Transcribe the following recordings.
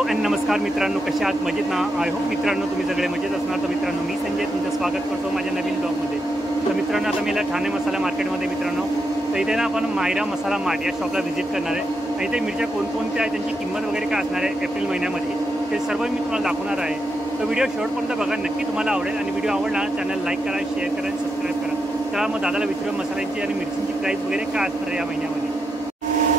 Hello and नमस्कार मित्रांनो, कशा आहात? मजेत ना? आय होप मित्रांनो तुम्ही सगळे मजेत असणार. तर मित्रांनो मी संजय तुमचं स्वागत करतो माझ्या नवीन ब्लॉगमध्ये. तर मित्रांनो आता मी ठाणे मसाला मार्केटमध्ये मित्रांनो, तर इथे ना आपण मायरा मसाला मार्ट या शॉपला व्हिजिट करणार आहे. आणि इथे मिरच्या कोणकोणत्या आहे, त्यांची किंमत वगैरे काय असणार आहे एप्रिल महिन्यामध्ये, ते सर्व मी तुम्हाला दाखवणार आहे. तर व्हिडिओ शेवटपर्यंत बघा, नक्की तुम्हाला आवडेल. आणि व्हिडिओ आवडला चॅनल लाईक करा, शेअर करा आणि सबस्क्राईब करा. तर मग दादाला विचारूया मसाल्यांची आणि मिरचींची प्राईस वगैरे काय असणार आहे या महिन्यामध्ये.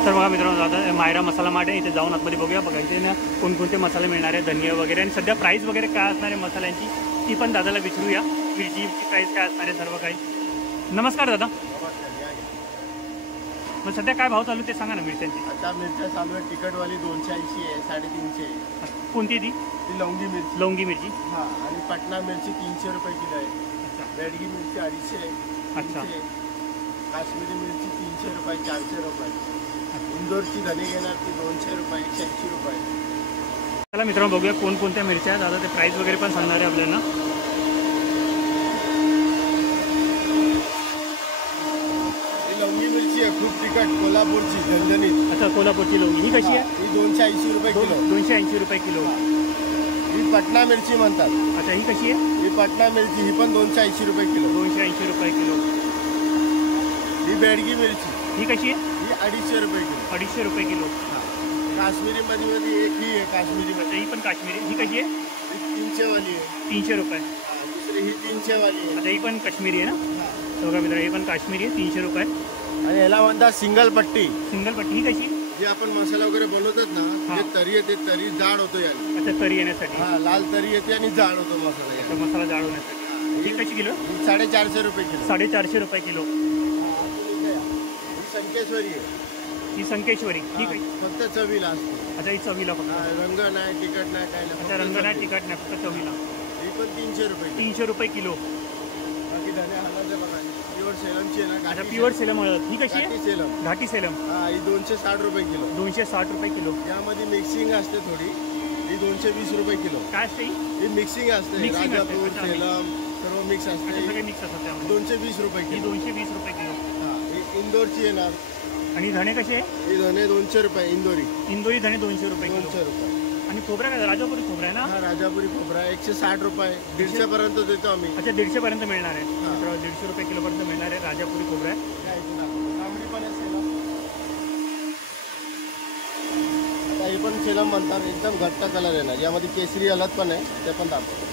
तर बघा मित्रांनो, दादा मायरा मसाला मार्ट आहे, इथे जाऊन आतमध्ये बघूया. बघा इथे ना कोणकोणते मसाले मिळणार आहे, धनिया वगैरे, आणि सध्या प्राईस वगैरे काय असणार आहे मसाल्यांची ती पण दादाला विचारूया. मिरचीची प्राईस काय असणार आहे सर्व काही. नमस्कार दादा. मग सध्या काय भाव चालू ते सांगा ना मिरच्यांची. आता मिरच्या चालू आहे तिखटवाली 280 आहे, 350 आहे. कोणती ती लवंगी मिरची. लवंगी मिरची. हां, आणि पटना मिरची 300 रुपये किलो आहे. अच्छा. बेडगी मिरची 250 आहे. अच्छा. काश्मीरी मिरची 300 रुपये, 400 रुपये. इंदोरची धने घेणार ती 200 रुपये, 180 रुपये. चला मित्रांनो बघूया कोणकोणत्या मिरच्या आहेत. दादा ते प्राईस वगैरे पण सांगणार आहे आपल्याला. लवंगी मिरची आहे खूप तिखट, कोल्हापूरची झणझणीत. अच्छा, कोल्हापूरची लवंगी ही कशी आहे? ही 280 रुपये किलो. 280 रुपये किलो. ही पटना मिरची म्हणतात. अच्छा, ही कशी आहे? ही पटना मिरची, ही पण 280 रुपये किलो. 280 रुपये किलो. ही बेडगी मिरची, ही कशी आहे? ही 250 रुपये किलो. 250 रुपये किलो. काश्मीरी मध्ये एक ही आहे काश्मीरी. अच्छा, ही पण काश्मीरी. ही कशी आहे? 300 वाली आहे. 300 रुपये. दुसरी ही 300 वाली आहे. अच्छा, ही पण काश्मीरी आहे ना? तर बघा मित्रांनो, ही पण काश्मीरी आहे, 300 रुपये. आणि याला म्हणतात सिंगल पट्टी. सिंगल पट्टी. ही कशी? जे आपण मसाला वगैरे बनवतात ना, जे तरी येते, तरी जाड होतो याला. अच्छा, तरी येण्यासाठी. हा, लाल तरी येते आणि जाड होतो मसाला याला. तर मसाला जाड होण्यासाठी. ही कशी किलो? 450 रुपये किलो. 450 रुपये किलो. संकेश्वरी आहे. ही संकेश्वरी. ही कशी? फक्त चवीला असते. अच्छा, ही चवीला फक्त. रंग नाही, तिखट नाही, काय नाही. अच्छा, रंग नाही, तिखट नाही, फक्त चवीला. ही पण 300 रुपये. 300 रुपये किलो. बाकी धने हलाचे बघा, प्युअर सेलमची आहे ना. अच्छा, प्युअर सेलम हळद. ही कशी आहे? सेलम. घाटी सेलम. हा, ही 260 रुपये किलो. 260 रुपये किलो. यामध्ये मिक्सिंग असते थोडी. ही 220 रुपये किलो. काय असते ही? ही मिक्सिंग असते. मिक्सिंग असते. राजापूर, अच्छा, सेलम सर्व मिक्स असते. सगळे मिक्स असतात त्यामध्ये. 220 रुपये ही किलो. 220 रुपये किलो. हा, ही इंदोरची येणार. आणि धणे कसे आहे? ही धने 200 रुपये. इंदोरी इंदोरी धणे 200 रुपये किलो. 200 रुपये. आणि खोबरा काय? राजापुरी खोबरा आहे ना? हा, राजापुरी खोबरा 160 रुपये. 150 पर्यंत देतो आम्ही. अच्छा, 150 पर्यंत मिळणार आहे. हा. 150 रुपये किलो पर्यंत मिळणार आहे राजापुरी खोबरा आहे. तांबडी पण आहे सेलम. आता हे पण सेलम म्हणतात. एकदम घट्ट कलर येणार. यामध्ये केसरी हळद पण आहे, ते पण दाखव.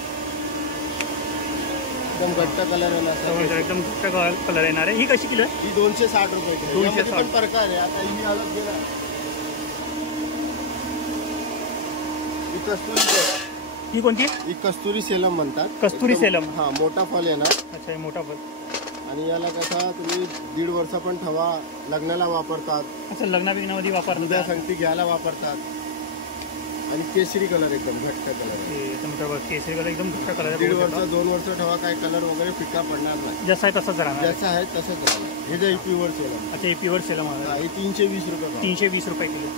एकदम घट्ट कलर येणार. एकदम घट्ट कलर येणार आहे. ही कशी किलो आहे? ही 260 रुपये किलो. 260 पण प्रकार आहे. आता ही हळद घेणार. ही कस्तुरी. ही कोणती? ही कस्तुरी सेलम म्हणतात. कस्तुरी सेलम. हा, मोठा फल येणार. अच्छा, हे मोठा फल. आणि याला कसा तुम्ही 1.5 वर्ष पण ठेवा, लग्नाला वापरतात. अच्छा, लग्नाबिग्नामध्ये वापरतात. उद्या संगती घ्यायला वापरतात. आणि केसरी कलर एकदम घट्ट कलर. केसरी कलर एकदम घट्ट कलर. 1.5 वर्ष 2 वर्ष ठेवा, काय कलर वगैरे फिका पडणार नाही. जसं आहे तसंच राहणार. जसं आहे तसंच राहणार. हे जे प्युअर सेलम. अच्छा, हे प्युअर सेलम आहे. हे 320 रुपये. 320 रुपये किलो.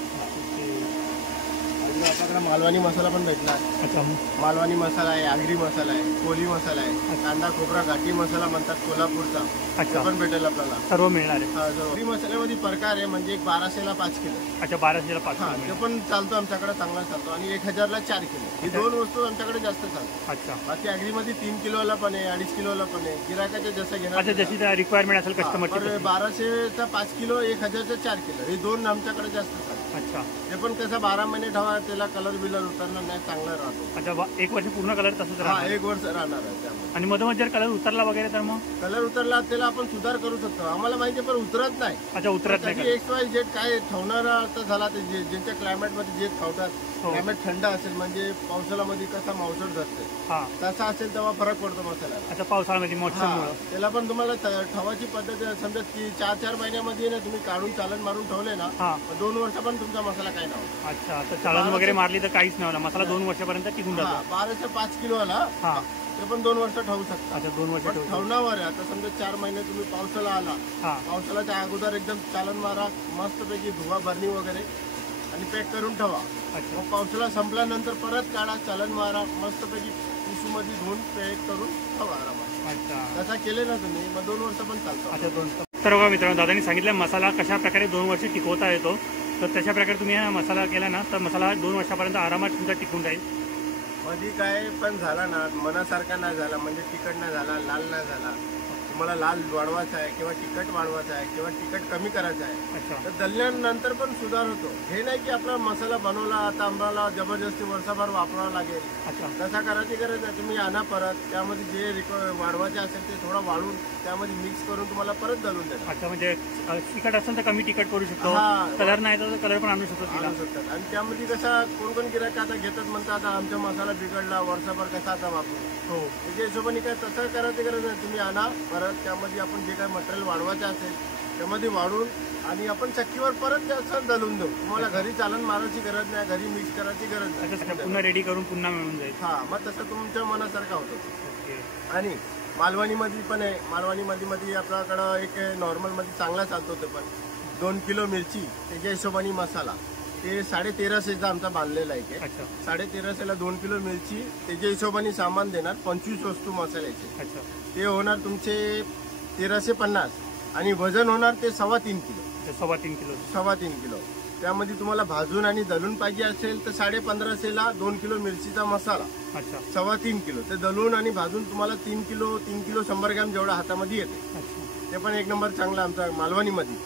आपल्याकडे मालवणी मसाला पण भेटला. अच्छा, मालवणी मसाला आहे, आगरी मसाला आहे, कोली मसाला आहे, कांदा खोबरा घाटी मसाला म्हणतात कोल्हापूरचा. अच्छा, पण भेटेल आपल्याला. सर्व मिळणार आहे. आगरी मसाल्यामध्ये प्रकार आहे. म्हणजे 1200ला 5 किलो. अच्छा, 1200ला 5 हा, ते पण चालतो आमच्याकडे, चांगला चालतो. आणि 1000ला 4 किलो. ही 2 वस्तू आमच्याकडे जास्त चालतात. अच्छा. बाकी आगरीमध्ये 3 किलोला पण आहे, 2.5 किलोला पण आहे. गिराकाच्या जसं घेणार. अच्छा, जशी रिक्वायरमेंट असेल कस्टमरची. 1200चा 5 किलो, 1000चा 4 किलो. हे 2 आमच्याकडे जास्त चालतात. अच्छा. ते पण कसं 12 महिने ठेवा, त्याला कलर बिलर उतरणार नाही, चांगला राहतो. अच्छा, 1 वर्ष पूर्ण कलर तसंच राहणार. 1 वर्ष राहणार आहे त्यामुळे. आणि मधोमध जर कलर उतरला वगैरे तर मग? कलर उतरला त्याला आपण सुधार करू शकतो. आम्हाला माहिती पण उतरत नाही. अच्छा, उतरत नाही. XYZ काय ठेवणारा आता झाला, ते ज्यांच्या क्लायमेट मध्ये जे ठेवतात. क्लायमेट थंड असेल म्हणजे पावसाळ्यामध्ये कसा मावसट धरते, तसा असेल तेव्हा फरक पडतो मसाल्याला. अच्छा, पावसाळ्यामध्ये मॉन्सूनमुळे. त्याला पण तुम्हाला ठेवायची पद्धत समजा की 4-4 महिन्यामध्ये ना तुम्ही काढून चालन मारून ठेवले ना, 2 वर्ष पण तुमचा मसाला काय नव्हता. अच्छा, तर चालन वगैरे मारली तर काहीच नाही होला, मसाला 2 वर्षापर्यंत टिकून जातो. 1200 5 किलो आला. ते पण 2 वर्ष ठेवू शकता. अच्छा, 2 वर्ष ठेवण्यावर आहे. आता समजा 4 महिने तुम्ही पावसाला आला, पावसाळ्याच्या अगोदर एकदम चालन मारा, मस्तपैकी धुवा भरणी वगैरे आणि पॅक करून ठेवा. मग पावसाळा संपल्यानंतर परत काढा, चालन मारा, मस्तपैकी टिश्यूमध्ये धुवून पॅक करून ठेवा आरामात. अच्छा, तसा केले ना तुम्ही मग 2 वर्ष पण चालतो. अच्छा, 2. तर बघा मित्रांनो, दादांनी सांगितलं मसाला कशा प्रकारे 2 वर्ष टिकवता येतो. तर तशा प्रकारे तुम्ही हा मसाला केला ना तर मसाला 2 वर्षापर्यंत आरामात तुमचा टिकून राहील. मध्ये काय पण झाला ना, मनासारखा नाही झाला, म्हणजे तिखट नाही झाला, लाल नाही झाला, तुम्हाला लाल वाढवायचा आहे किंवा तिखट वाढवायचा आहे किंवा तिखट कमी करायचं आहे, तर दल्यानंतर पण सुधार होतो. हे नाही की आपला मसाला बनवला आता आम्हाला जबरदस्ती वर्षभर वापरावा लागेल, तसा करायची गरज नाही. तुम्ही आणा परत, त्यामध्ये जे वाढवायचे असेल ते थोडं वाढून त्यामध्ये मिक्स करून तुम्हाला परत दलून देणार. अच्छा, म्हणजे तिखट असेल तर कमी तिखट करू शकतो, कलर नाही तर कलर पण आणू शकतो. आणि त्यामध्ये कसा कोण कोण गिरायक आता घेतात, म्हणतात आता आमचा मसाला बिघडला, वर्षभर कसा आता वापरू. हो, त्याच्या हिशोबाने काय तसं करायची गरज नाही. तुम्ही आणा परत, त्यामध्ये आपण जे काय मटेरियल वाढवायचं असेल त्यामध्ये वाढून आणि आपण चक्कीवर परत त्याचं दलून देऊ. तुम्हाला घरी चालन मारायची गरज नाही, घरी मिक्स करायची गरज नाही, पुन्हा रेडी करून पुन्हा मिळून जाईल. हा, मग तसं तुमच्या मनासारखा होतो. आणि मालवणीमध्ये पण आहे, मालवणीमध्ये आपल्याकडं एक नॉर्मलमध्ये चांगला चालतो. ते पण 2 किलो मिरची त्याच्या हिशोबाने मसाला ते 1350चा आमचा बांधलेला आहे. 1350ला 2 किलो मिरची त्याच्या हिशोबाने सामान देणार, 25 वस्तू मसाल्याचे. ते होणार तुमचे 1350 आणि वजन होणार ते 3.25 किलो. 3.25 किलो. त्यामध्ये तुम्हाला भाजून आणि दलून पाहिजे असेल तर 1550ला 2 किलो मिरचीचा मसाला, 3.25 किलो. ते दलून आणि भाजून तुम्हाला 3 किलो 100 ग्रॅम जेवढा हातामध्ये येते. ते पण एक नंबर चांगला आमचा मालवणीमध्ये.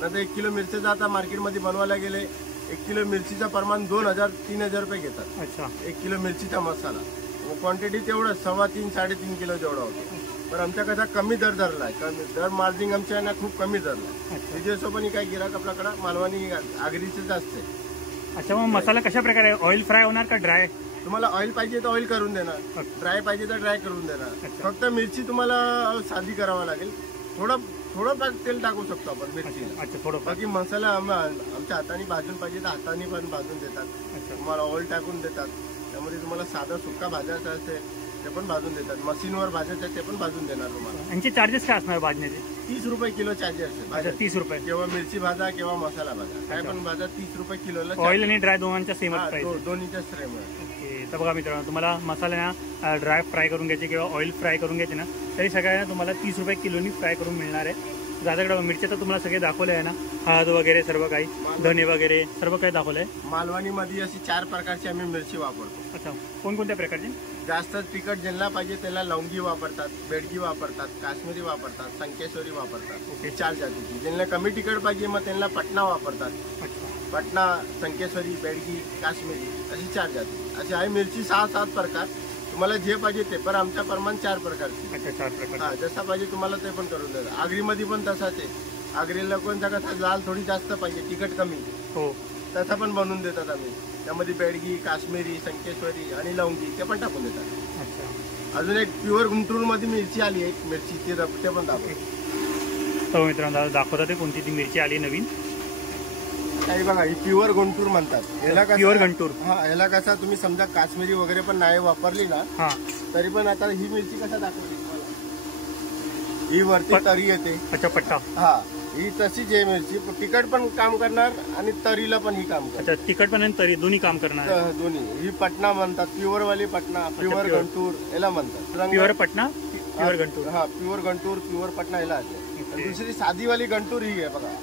नंतर 1 किलो मिरचीचं आता मार्केटमध्ये बनवायला गेले 1 किलो मिरचीचं प्रमाण 2000-3000 रुपये घेतात. 1 किलो मिरचीचा मसाला क्वांटिटी तेवढं 3.5-3.5 किलो जेवढा होतो. पण आमच्या कसा कमी दर धरला आहे, कमी दर मार्जिंग आमच्या यांना खूप कमी धरला. त्याच्या हिशोबाने काय गिराक आपल्याकडं मालवणी आगरीचे जास्त आहे. अच्छा, मग मसाला कशा प्रकारे ऑइल फ्राय होणार का ड्राय? तुम्हाला ऑइल पाहिजे तर ऑइल करून देणार, ड्राय पाहिजे तर ड्राय करून देणार. फक्त मिरची तुम्हाला साधी करावा लागेल. थोडं तेल टाकू शकतो आपण मिरचीला. अच्छा, थोडं. बाकी मसाला आमच्या हाताने भाजून पाहिजे तर हाताने पण भाजून देतात. तुम्हाला ऑइल टाकून देतात. त्यामध्ये तुम्हाला साधा सुक्का भाजायचा असेल ते पण भाजून देतात. मशीनवर भाजायचं ते पण भाजून देणार तुम्हाला. यांचे चार्जेस काय असणार भाजण्याचे? 30 रुपये किलो चार्जेस आहे. 30 रुपये. किंवा मिरची भाजा किंवा मसाला भाजा, काय पण भाजा 30 रुपये किलोला. ऑइल आणि ड्राय दोघांच्या सेमच प्राइस? दोन्हीच्या सेम आहे. तर बघा मित्रांनो, तुम्हाला मसाला ना ड्राय फ्राय करून घ्यायचे किंवा ऑइल फ्राय करून घ्यायचे ना, तरी सगळ्यांना तुम्हाला 30 रुपये किलोनी फ्राय करून मिळणार आहे. दादाकडे मिरच्या तर तुम्हाला सगळे दाखवले आहे ना, हळद वगैरे सर्व काही, धने वगैरे सर्व काही दाखवलंय. मालवणीमध्ये अशी 4 प्रकारची आम्ही मिरची वापरतो. अच्छा, कोणकोणत्या प्रकारची? जास्त तिखट ज्यांना पाहिजे त्याला लवंगी वापरतात, बेडगी वापरतात, काश्मीरी वापरतात, संकेश्वरी वापरतात. हे 4 जातीची. ज्यांना कमी तिखट पाहिजे मग त्यांना पटना वापरतात. पटना, संकेश्वरी, बेडगी, काश्मीरी अशी 4 जाती. अशी आहे मिरची 6-7 प्रकार. तुम्हाला जे पाहिजे ते, पण आमच्या प्रमाण 4 प्रकारची. अच्छा, 4 प्रकार. हा, जसा पाहिजे तुम्हाला ते पण करून देतात. आगरीमध्ये पण तसाच आहे. आगरीला कोणता कसा लाल थोडी जास्त पाहिजे, तिखट कमी, हो तसा पण बनवून देतात आम्ही. त्यामध्ये बेडगी, काश्मीरी, संकेश्वरी आणि लवंगी ते पण टाकून देतात. अच्छा, अजून एक प्युअर गुंटूरमध्ये मिरची आली आहे, मिरची ते पण दाखवतो. हो मित्रांनो, दाखवतात ते कोणती ती मिरची आली नवीन. काही बघा, ही प्युअर गुंटूर म्हणतात. याला प्युअर गुंटूर. हा, याला कसा तुम्ही समजा काश्मीरी वगैरे पण नाही वापरली ना, तरी पण आता ही मिरची कसा दाखवली तुम्हाला, ही वरती तरी येते. अच्छा, पट्टा. हा, ही तशीच आहे मिरची. तिखट पण काम करणार आणि तरीला पण ही काम करणार. अच्छा, तिखट पण आणि तरी दोन्ही काम करणार. दोन्ही. ही पटना म्हणतात, प्युअर वाली पटना, प्युअर गंटूर याला म्हणतात. Pure Patna, pure Guntur. हा, प्युअर गंटूर, प्युअर पटना याला आहे. दुसरी साधीवाली गंटूर ही आहे बघा,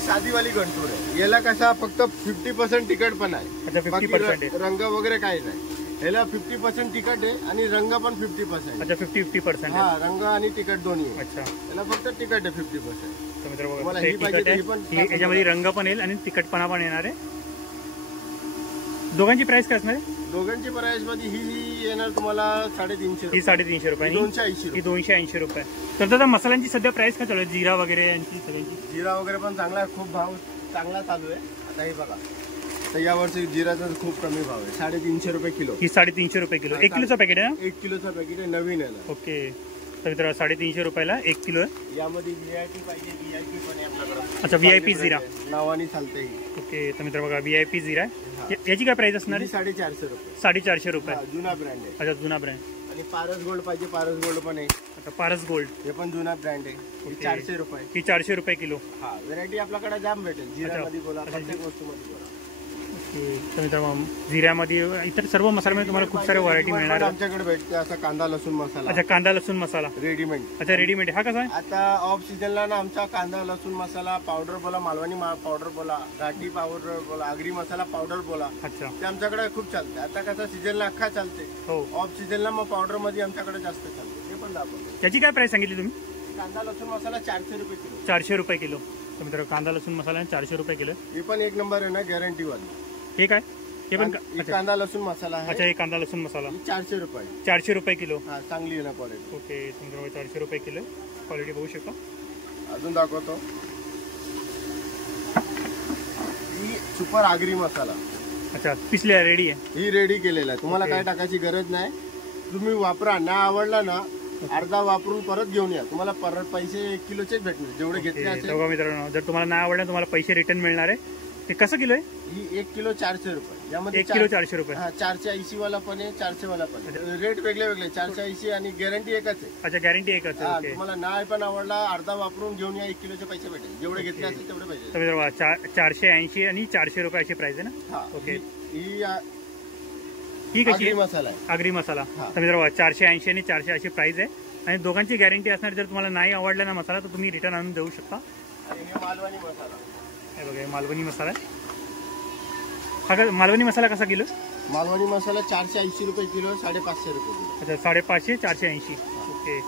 साधीवाली गंटूर आहे. याला कसा फक्त 50% तिखट पण आहे, 50% रंग वगैरे काही नाही. याला 50% तिखट आहे आणि रंग पण 50%. अच्छा, 50%. हा, रंग आणि तिखट दोन्ही. अच्छा, याला फक्त तिखट आहे 50%. मला ही पाहिजे ही पण. याच्यामध्ये रंग पण येईल आणि तिखटपणा पण येणार आहे. दोघांची प्राइस काय असणार आहे? दोघांची प्राइस मध्ये ही येणार तुम्हाला 350. ही 350 रुपये, 280 रुपये. तर दादा मसाल्यांची सध्या प्राइस काय चालू आहे? जिरा वगैरे यांची सगळ्यांची? जिरा वगैरे पण चांगला आहे, खूप भाव चांगला चालू आहे. आता हे बघा, तर यावर्षी जिराचा खूप कमी भाव आहे, 350 रुपये किलो. ही 350 रुपये किलो. 1 किलोचा पॅकेट आहे ना? 1 किलोचा पॅकेट आहे, नवीन आहे ना. ओके, तर मित्रांनो 350 रुपयाला 1 किलो आहे. यामध्ये VIP पाहिजे, VIP पण आहे आपल्याकडे. अच्छा, VIP जिरा नावाने चालते. ओके, तर मित्र बघा, VIP जिरा आहे. याची काय प्राइस असणार आहे? 450 रुपये. 450 रुपये. जुना ब्रँड आहे. अच्छा, जुना ब्रँड. आणि पारस गोल्ड पाहिजे, पारस गोल्ड पण आहे. आता पारस गोल्ड हे पण जुना ब्रँड आहे. 400 रुपये. ही 400 रुपये किलो. हा, व्हरायटी आपल्याकडे जाम भेटेल. जिरामध्ये बोला, प्रत्येक वस्तूमध्ये बोला. तर मित्रांनो जिऱ्यामध्ये इतर सर्व मसाल्यामध्ये तुम्हाला खूप सारे व्हरायटी मिळणार. आमच्याकडे भेटते असा कांदा लसूण मसाला. अच्छा, कांदा लसूण मसाला रेडीमेड. अच्छा, रेडीमेड. हा कसा आहे? आता ऑफ सीझनला ना आमचा कांदा लसूण मसाला पावडर बोला, मालवणी पावडर बोला, घाटी पावडर बोला, आगरी मसाला पावडर बोला. अच्छा, ते आमच्याकडे खूप चालते. आता कसं सीझनला अख्खा चालते. हो. ऑफ सीझनला मग पावडर मध्ये आमच्याकडे जास्त चालते. ते पण दाखवतो. त्याची काय प्राइस सांगितली तुम्ही? कांदा लसूण मसाला 400 रुपये किलो. 400 रुपये किलो. तर मित्रांनो कांदा लसूण मसाला 400 रुपये किलो. हे पण एक नंबर आहे ना, गॅरंटी वाली. हे काय? हे पण कांदा लसूण मसाला आहे. अच्छा, हे कांदा लसूण मसाला 400 रुपये. 400 रुपये किलो. हा, चांगली आहे ना क्वालिटी. ओके, मित्रांनो 400 रुपये किलो क्वालिटी बघू शकता. अजून दाखवतो. ही सुपर आगरी मसाला. अच्छा, पिसले रेडी आहे. ही रेडी केलेला आहे. तुम्हाला काय टाकायची गरज नाही. तुम्ही वापरा. ना आवडला ना अर्धा वापरून परत घेऊन या. तुम्हाला परत पैसे 1 किलोचेच भेटणार जेवढे घेतले असेल. बघा मित्रांनो, जर तुम्हाला नाही आवडलं तुम्हाला पैसे रिटर्न मिळणार आहे. हे कसं किलो आहे? ही 1 किलो 400 रुपये. यामध्ये 1 किलो 400 रुपये. हा, 480 वाला पण आहे, 400 वाला पण आहे. रेट वेगळे वेगळे. 480 आणि गॅरंटी एकच आहे. अच्छा, गॅरंटी एकच आहे. ओके, तुम्हाला नाही पण आवडला अर्धा वापरून घेऊन या. 1 किलोचे पैसे भेटेल. जेवढे घेतले असेल तेवढे पैसे. तर मित्रांनो 480 आणि 400 रुपये अशी प्राइस आहे ना. ओके, ही कशी आहे? मसाला आहे, आगरी मसाला. तर मित्रांनो 480 आणि 400 अशी प्राइस आहे आणि दोघांची गॅरंटी असणार. जर तुम्हाला नाही आवडला ना मसाला तर तुम्ही रिटर्न आणून देऊ शकता. आणि हे मालवणी मसाला. हे बघा, मालवणी मसाला आहे. हा का मालवणी मसाला कसा किलो? मालवणी मसाला 480 रुपये किलो, 550 रुपये किलो. अच्छा, 550, 480. ओके,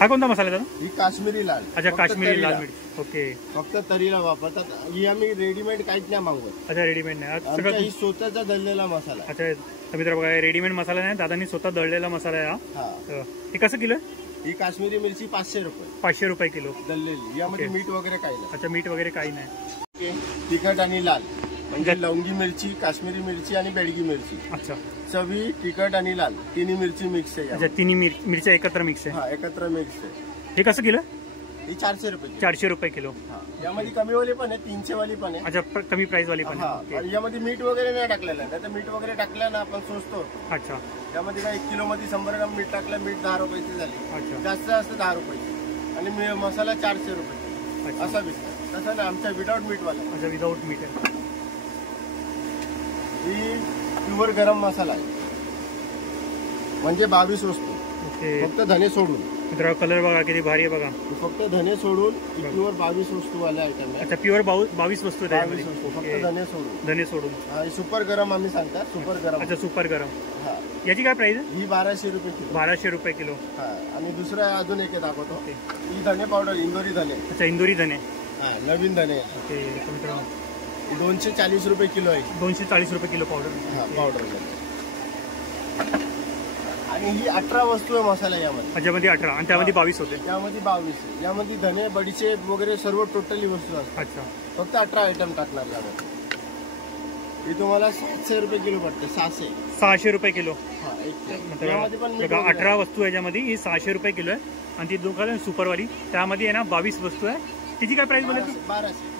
हा कोणता मसाला आहे दादा? ही काश्मीरी लाल. अच्छा, काश्मीरी लाल मिर्च. ओके, फक्त तरीला वापरतात. ही आम्ही रेडीमेड काहीच नाही मागवत. अच्छा, रेडीमेड नाही आमचा ही स्वतःचा दळलेला मसाला. अच्छा, तर मित्र बघा, रेडीमेड मसाला नाही, दादांनी स्वतः दळलेला मसाला आहे हा. हे कसं किलो आहे? ही काश्मीरी मिरची 500 रुपये. 500 रुपये किलो दळलेली. यामध्ये मीठ वगैरे काही नाही. अच्छा, मीठ वगैरे काही नाही. तिखट आणि लाल म्हणजे लवंगी मिरची, काश्मीरी मिरची आणि बेडगी मिरची. अच्छा, चवी, तिखट आणि लाल तिन्ही मिरची मिक्स आहे. अच्छा, तिन्ही मिरच्या एकत्र मिक्स आहे. हा, एकत्र मिक्स आहे. हे कसं किलो? ही 400 रुपये. 400 रुपये किलो. यामध्ये कमी वाली पण आहे, 300 वाली पण आहे. अच्छा, कमी प्राइस वाली पण आहे. आणि यामध्ये मीठ वगैरे नाही टाकलेलं आहे. तर मीठ वगैरे टाकलं ना आपण सोचतो. अच्छा, त्यामध्ये काय 1 किलो मध्ये 100 ग्राम मीठ टाकलं, मीठ 10 रुपयाची झाली. अच्छा, जास्त असतं 10 रुपये. आणि मसाला 400 रुपये असा विकतो. तसं ना आमच्या विदाउट मीठ वाला. अच्छा, विदाउट मीठ आहे. ही प्युअर गरम मसाला आहे म्हणजे 22 वस्तू. ओके, फक्त धने सोडून. मित्रांनो कलर बघा किती भारी आहे बघा. फक्त धने सोडून प्युअर 22 वस्तू वाले आयटम आहे. अच्छा, प्युअर 22 वस्तू आहे 22 वस्तू फक्त धने सोडून. धने सोडून. हा, सुपर गरम आम्ही सांगतात. सुपर गरम. अच्छा, सुपर गरम. हा, याची काय प्राइस आहे? ही 1200 रुपये किलो. 1200 रुपये किलो. हा, आणि दुसरं अजून एक दाखवतो. ही धने पावडर, इंदोरी धने. अच्छा, इंदोरी धने. हा, नवीन धने. ओके, मित्रांनो 240 रुपये किलो आहे. 240 रुपये किलो पावडर. हा, पावडर. आणि ही 18 वस्तू आहे मसाला यामध्ये. याच्यामध्ये 18 आणि त्यामध्ये 22 होते. त्यामध्ये 22 आहे. यामध्ये धने, बडीशेप वगैरे सर्व टोटली वस्तू असतात. अच्छा, फक्त 18 आयटम टाकणार यामध्ये. ही तुम्हाला 700 रुपये किलो पडते. 600 रुपये किलो. हा, यामध्ये पण 18 वस्तू आहे. याच्यामध्ये ही 600 रुपये किलो आहे आणि ती दुकान सुपरवाली त्यामध्ये आहे ना 22 वस्तू आहे. तिची काय प्राइस बोलले?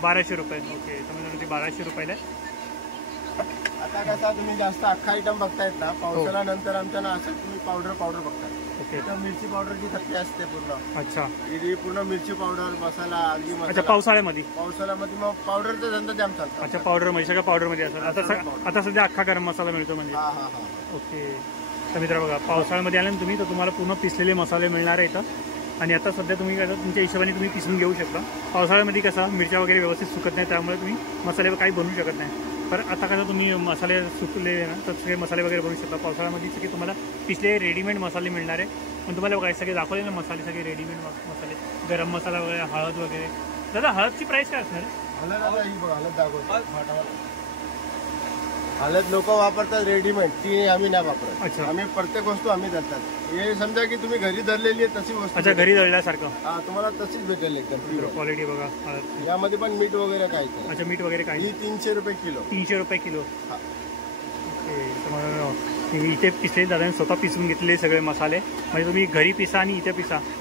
1200 रुपये. ओके, समजा ती 1200 रुपयाला आहे. आता कसा तुम्ही जास्त अख्खा आयटम बघतायत ना, पावसाळा नंतर आमच्या ना असं तुम्ही पावडर बघताय. ओके, तर मिरची पावडरची थप्पी असते पूर्ण. अच्छा, ही पूर्ण मिरची पावडर, मसाला, आगरी मसाला. अच्छा, पावसाळ्यामध्ये मग पावडरचा धंदा जाम चालतो. अच्छा, पावडर मध्ये सगळं पावडर मध्ये असं. आता सध्या अख्खा गरम मसाला मिळतो म्हणजे. हा हा हा. ओके, तर मित्र बघा, पावसाळ्यामध्ये आले ना तुम्ही तर तुम्हाला पूर्ण पिसलेले मसाले मिळणार आहे इथं. आणि आता सध्या तुम्ही कसं तुमच्या हिशोबाने तुम्ही पिसून घेऊ शकता. पावसाळ्यामध्ये कसं मिरच्या वगैरे व्यवस्थित सुकत नाही, त्यामुळे तुम्ही मसाले काही बनवू शकत नाही. पण आता कसं तुम्ही मसाले सुकले ना तर सगळे मसाले वगैरे बनवू शकता. पावसाळ्यामध्ये सगळे तुम्हाला पिसले रेडीमेड मसाले मिळणार आहे. पण तुम्हाला बघा सगळे दाखवले ना मसाले, सगळे रेडीमेड मसाले, गरम मसाला वगैरे, हळद वगैरे. दादा हळदची प्राइस काय असणार आहे? हळद दाखवतो. हळद लोक वापरतात रेडीमेड, ती आम्ही नाही वापरत. अच्छा, आम्ही प्रत्येक वस्तू आम्ही धरतात. हे समजा की तुम्ही घरी धरलेली आहे तशी वस्तू. अच्छा, घरी दळल्यासारखं. हा, तुम्हाला तशीच भेटेल एकदम. क्वालिटी बघा. यामध्ये पण मीठ वगैरे काय. अच्छा, मीठ वगैरे काय. ही 300 रुपये किलो. 300 रुपये किलो. हा. ओके, तर इथे पिसले दादा स्वतः पिसून घेतलेले सगळे मसाले. म्हणजे तुम्ही घरी पिसा आणि इथे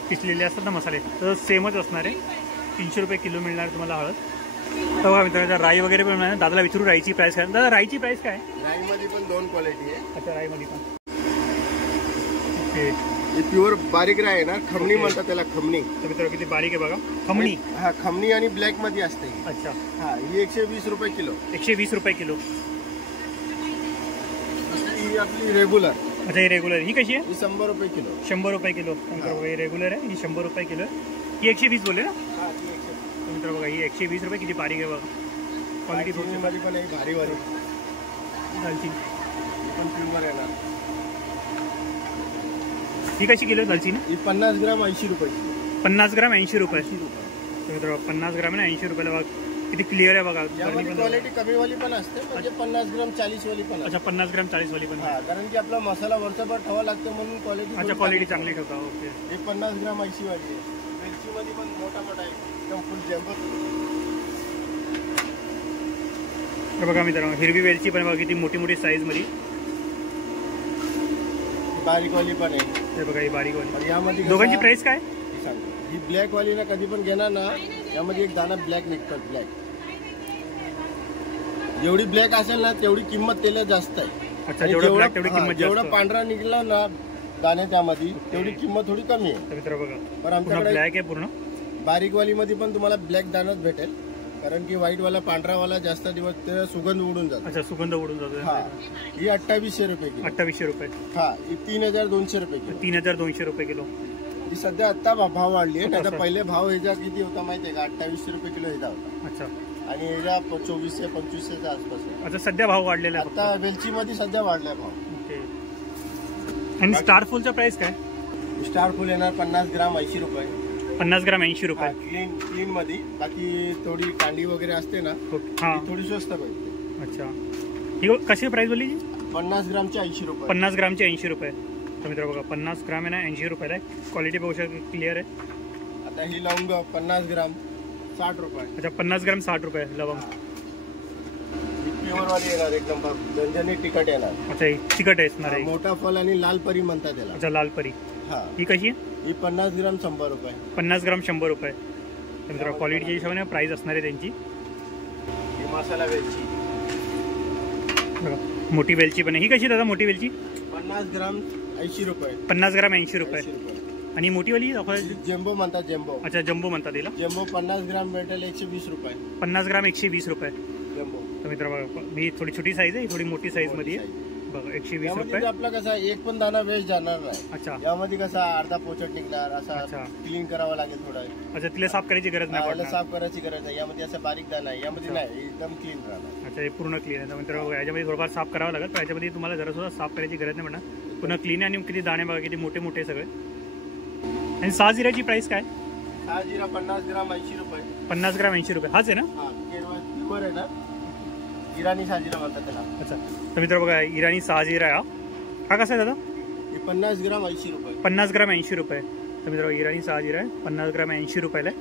पिसलेले असतात ना मसाले तर सेमच असणार आहे. 300 रुपये किलो मिळणार तुम्हाला हळद. तर बघा मित्रांनो राई वगैरे पण मिळणार. दादाला विचारू राईची प्राइस काय. दादा राईची प्राइस काय? राईमध्ये पण 2 क्वालिटी आहे. अच्छा, राईमध्ये पण. ओके, ही प्युअर बारीक राय आहे ना, खमणी म्हणतात त्याला, खमणी. तर मित्रांनो किती बारीक आहे बघा, खमणी. हा, खमणी आणि ब्लॅक मध्ये असते. अच्छा. हा, ही 120 रुपये किलो. 120 रुपये किलो. ही आपली रेग्युलर. अच्छा, ही रेग्युलर. ही कशी आहे? ही 100 रुपये किलो. 100 रुपये किलो. मित्रांनो ही रेग्युलर आहे, ही 100 रुपये किलो आहे. ही 120 बोलले ना? हा, ती 120. मित्रांनो बघा, ही 120 रुपये. किती बारीक आहे बघा, क्वालिटी मध्ये पण आहे भारी वाली दालचिनी. ही पण प्युअर आहे ना. ही कशी किलो दालचिनी? ही 50 ग्राम 80 रुपये. 50 ग्राम 80 रुपये. 80 रुपये. मित्रांनो 50 ग्राम ना 80 रुपयाला बघा, किती क्लिअर आहे बघा. यामध्ये क्वालिटी कमी वाली पण असते, म्हणजे 50 ग्राम 40 वाली पण. अच्छा, 50 ग्राम 40 वाली पण. हा, कारण की आपला मसाला वर्षभर ठेवा लागतो म्हणून क्वालिटी. अच्छा, क्वालिटी चांगली ठेवता. ओके. हे 50 ग्राम 80 वाली आहे. वेलची मध्ये पण मोठा मोठा आहे, एकदम फुल जम्बो. तर बघा मित्रांनो, हिरवी वेलची पण बघा किती मोठी मोठी साईज मध्ये. बारीक वाली पण आहे. हे बघा, ही बारीक वाली. यामध्ये दोघांची प्राइस काय? ही ब्लॅक वाली ना कधी पण घेणार ना, यामध्ये एक दाना ब्लॅक निघतात. ब्लॅक जेवढी ब्लॅक असेल ना तेवढी किंमत त्याला जास्त आहे. अच्छा, जेवढं ब्लॅक तेवढी किंमत जास्त. जेवढा पांढरा निघला ना दाणे त्यामध्ये, तेवढी किंमत थोडी कमी आहे. तर मित्र बघा, पण आमच्याकडे ब्लॅक आहे पूर्ण. बारीक वाली मध्ये पण तुम्हाला ब्लॅक दानाच भेटेल, कारण की व्हाईट वाला पांढरा वाला जास्त दिवस त्याला सुगंध उडून जातो. अच्छा, सुगंध उडून जातो. हा, ही 2800 रुपये किलो. 2800 रुपये. हा, ही 3200 रुपये किलो. 3200 रुपये किलो. ही सध्या आता भाव वाढली आहे, नाही तर पहिले भाव ह्याचा किती होता माहितीये का? 2800 रुपये किलो ह्याचा होता. अच्छा. आणि ह्याचा 2400-2500च्या आसपास आहे. अच्छा, सध्या भाव वाढलेला आहे. आता वेलची मध्ये सध्या वाढलाय भाव. ओके. आणि स्टार फुलचा प्राइस काय? स्टार फुल येणार 50 ग्राम 80 रुपये. 50 ग्राम 80 रुपये. क्लीन मध्ये. बाकी थोडी कांडी वगैरे असते ना, हा, थोडी स्वस्त पाहिजे. अच्छा. ही कशी प्राइस बोलली? 50 ग्रामचे 80 रुपये. 50 ग्रामचे 80 रुपये. तर मित्र बघा, 50 ग्राम आहे ना 80 रुपयाला आहे. क्वालिटी बघू शकता, क्लिअर आहे. आता ही लवंग 50 ग्राम 60 रुपये. अच्छा, 50 ग्राम 60 रुपये लवंग. प्युअर वाली येणार, एकदम झणझणीत तिखट येणार. अच्छा, ही तिखट असणार आहे. मोठा फल आणि लाल परी म्हणतात त्याला. अच्छा, लाल परी. हा, ही कशी आहे? ही 50 ग्राम 100 रुपये. 50 ग्राम 100 रुपये. तर मित्र क्वालिटीच्या हिशोबाने प्राइस असणार आहे त्यांची. ही मसाला वेलची बघा, मोठी वेलची पण आहे. ही कशी दादा मोठी वेलची? 50 ग्राम 80 रुपये. 50 ग्राम 80 रुपये. आणि मोठीवाली जम्बो म्हणतात, जम्बो. अच्छा, जम्बो म्हणतात तिला. जम्बो 50 ग्राम भेटेल 120 रुपये. 50 ग्राम 120 रुपये. जम्बो. तर मित्र बघा, ही थोडी छोटी साईज आहे, थोडी मोठी साईज मध्ये आहे बघा. 120 रुपये. आपला कसा एक पण दाना वेस्ट जाणार नाही. अच्छा. यामध्ये कसा अर्धा पोचट निघणार, असा क्लीन करावा लागेल थोडा. अच्छा, तिला साफ करायची गरज नाही पडणार. साफ करायची गरज नाही. यामध्ये असं बारीक दाना आहे, यामध्ये नाही, एकदम क्लीन राहणार. अच्छा, हे पूर्ण क्लीन आहे. मित्र याच्यामध्ये थोडंफार साफ करावं लागेल, पण याच्यामध्ये तुम्हाला जरा सुद्धा साफ करायची गरज नाही पडणार. पुन्हा क्लीन आहे. आणि किती दाणे बघा, किती मोठे मोठे सगळे. आणि 6 जिऱ्याची प्राइस काय? 6 जिरा 50 ग्राम 80 रुपये. 50 ग्राम 80 रुपये. हाच आहे ना? हा, प्युअर आहे ना, इराणी साजिरा म्हणतात त्याला. अच्छा. तर मित्र बघा, इराणी 6 जिरा आहे. हा कसा आहे दादा? हे 50 ग्राम 80 रुपये. 50 ग्राम 80 रुपये. तर मित्र इराणी 6 जिरा आहे, 50 ग्राम 80 रुपयाला आहे.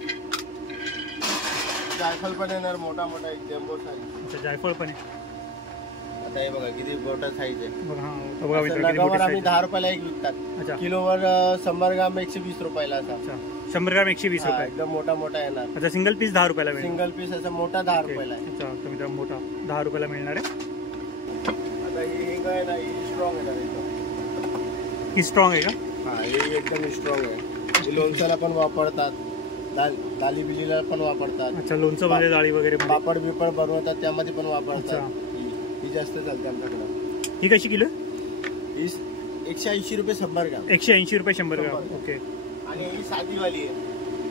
जायफळ पण येणार मोठा मोठा, एक जम्बो साईज. अच्छा, जायफळ पण आहे. आता हे बघा किती मोठा साईज आहे. बघा, हा बघा मित्र, किती नगावर मोठी आम्ही साईज. 10 रुपयाला एक विकतात. अच्छा. किलोवर 100 ग्राम 120 रुपयाला असा. अच्छा, 100 ग्राम 120 रुपये. एकदम मोठा मोठा येणार. अच्छा, सिंगल पीस 10 रुपयाला मिळेल. सिंगल पीस असा मोठा 10 रुपयाला आहे. अच्छा, तर मित्र मोठा 10 रुपयाला मिळणार आहे. आता ही हिंग आहे ना, ही स्ट्रॉंग आहे ना. ही स्ट्रॉंग आहे का? हा, हे एकदम स्ट्रॉंग आहे. ही लोणच्याला पण वापरतात, दाली बिलीला पण वापरतात. अच्छा, लोणचं मध्ये डाळी वगैरे. पापड बिपड बनवतात त्यामध्ये पण वापरतात. ही जास्त चालते आमच्याकडे. ही कशी किलो? ही 180 रुपये 100 ग्राम. 180 रुपये 100 ग्राम. ओके. आणि ही साधी वाली आहे,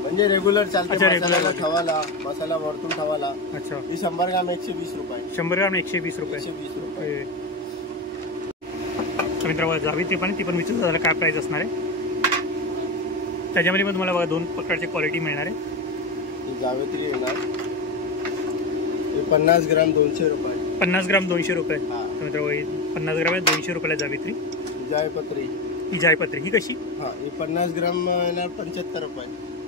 म्हणजे रेग्युलर चालते. मसाला ठेवाला, मसाला वरतून ठेवाला. अच्छा. ही 100 ग्राम 120 रुपये. 100 ग्राम 120 रुपये. 120 रुपये. मित्रांनो जावेत्री पण ती पण विचारू झाला काय प्राइस असणार आहे. त्याच्यामध्ये पण तुम्हाला बघा 2 प्रकारची क्वालिटी मिळणार आहे. ही जावेत्री येणार, 50 ग्राम 200 रुपये. 50 ग्राम 200 रुपये. हा. मित्रांनो 50 ग्राम आहे 200 रुपयाला जावेत्री. जायपत्री. ही जायपत्री. ही कशी? हा, ही 50 ग्राम येणार 75 रुपये.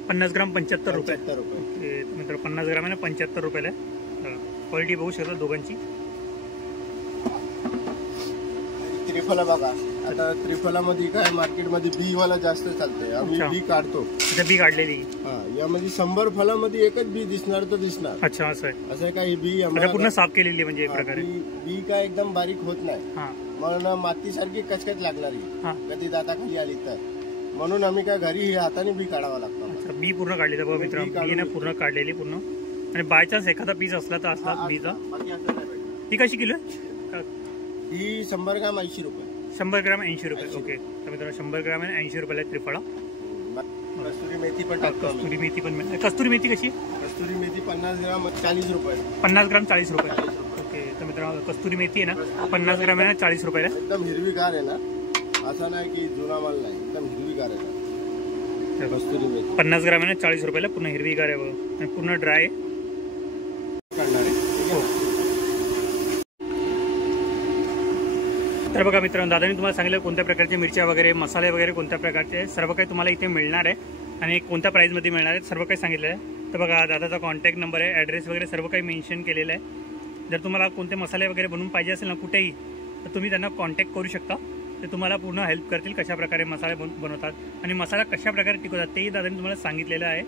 50 ग्राम 75 रुपये. 75 रुपये. मित्र 50 ग्राम आहे ना 75 रुपयाला आहे. क्वालिटी बघू शकता दोघांची. त्रिफला बघा, आता त्रिफलामध्ये काय मार्केटमध्ये बी वाला जास्त चालतंय. आम्ही बी काढतो. अच्छा, बी काढलेली. हा, यामध्ये 100 फलामध्ये एकच बी दिसणार तर दिसणार. अच्छा, असं आहे. असं आहे का? ही बी पूर्ण साफ केलेली म्हणजे एक प्रकारे. बी काय एकदम बारीक होत नाही, म्हणून माती सारखी कचकच लागणारी कधी दाताखाली आली तर. म्हणून आम्ही काय घरी हे हाताने बी काढावा लागतो. अच्छा, बी पूर्ण काढली तर बघा मित्र, बी ना पूर्ण काढलेली पूर्ण. आणि बाय चान्स एखादा पीस असला तर असला बीचा. बाकी असं नाही भेटणार. ही कशी किलो आहे? ही 100 ग्राम 80 रुपये. 100 ग्राम 80 रुपये. ओके, तर मित्रांनो 100 ग्राम आणि 80 रुपयाला आहे त्रिफळा. कस्तुरी मेथी पण टाकतो. कस्तुरी मेथी पण मिळते. कस्तुरी मेथी कशी? कस्तुरी मेथी 50 ग्राम 40 रुपये. 50 ग्राम 40 रुपये. ओके, तर मित्रांनो कस्तुरी मेथी आहे ना 50 ग्राम आहे ना 40 रुपयाला. एकदम हिरवीगार आहे ना, असं नाही की जुना माल नाही, एकदम हिरवीगार आहे. कस्तुरी मेथी 50 ग्राम आहे ना 40 रुपयाला, पूर्ण हिरवीगार आहे बघा आणि पूर्ण ड्राय आहे. काढणार आहे. तर बघा मित्रांनो, दादानी तुम्हाला सांगितलं कोणत्या प्रकारचे मिरच्या वगैरे मसाले वगैरे कोणत्या प्रकारचे सर्व काही तुम्हाला इथे मिळणार आहे आणि कोणत्या प्राईजमध्ये मिळणार आहे सर्व काही सांगितलं आहे. तर बघा दादाचा कॉन्टॅक्ट नंबर आहे, ॲड्रेस वगैरे सर्व काही मेन्शन केलेलं आहे. जर तुम्हाला कोणते मसाले वगैरे बनवून पाहिजे असेल ना कुठेही, तर तुम्ही त्यांना कॉन्टॅक्ट करू शकता. ते तुम्हाला पूर्ण हेल्प करतील कशा प्रकारे मसाले बनवतात आणि मसाला कशा प्रकारे टिकवतात तेही दादानी तुम्हाला सांगितलेलं आहे.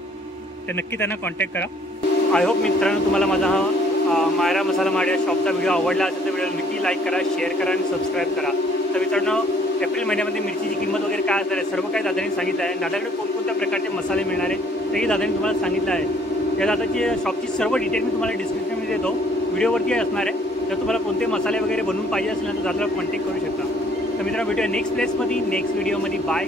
तर नक्की त्यांना कॉन्टॅक्ट करा. आय होप मित्रांनो तुम्हाला माझा हा मायरा मसाला माड या शॉपचा व्हिडिओ आवडला असेल तर व्हिडिओला नक्की लाईक करा, शेअर करा आणि सबस्क्राईब करा. तर मित्रांनो एप्रिल महिन्यामध्ये मिरचीची किंमत वगैरे काय असणार आहे सर्व काही दादांनी सांगितलं आहे. दादाकडे कोणकोणत्या प्रकारचे मसाले मिळणार आहे तेही दादांनी तुम्हाला सांगितलं आहे. या दादाची शॉपची सर्व डिटेल मी तुम्हाला डिस्क्रिप्शनमध्ये देतो, व्हिडिओवरती असणार आहे. जर तुम्हाला कोणते मसाले वगैरे बनवून पाहिजे असेल तर दादाला कॉन्टॅक्ट करू शकता. तर मित्रांनो भेटूया नेक्स्ट प्लेसमध्ये नेक्स्ट व्हिडिओमध्ये. बाय.